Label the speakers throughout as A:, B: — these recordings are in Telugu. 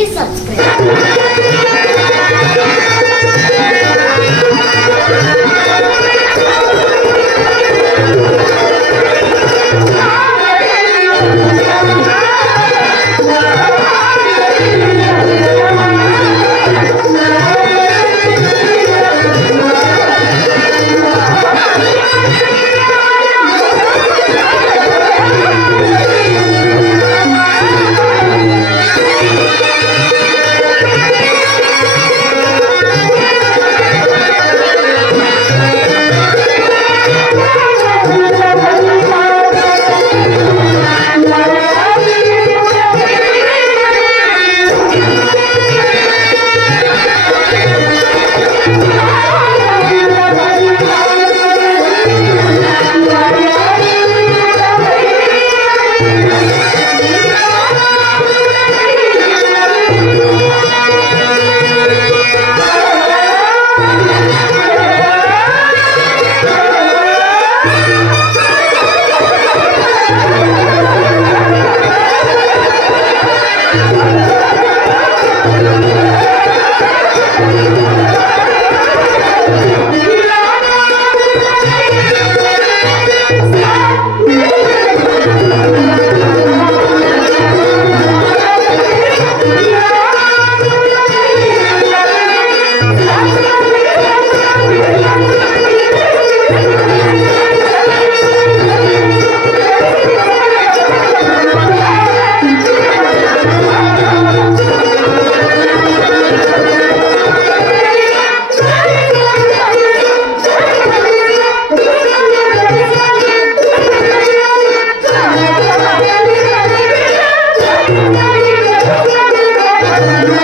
A: Please subscribe.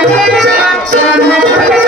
B: Thank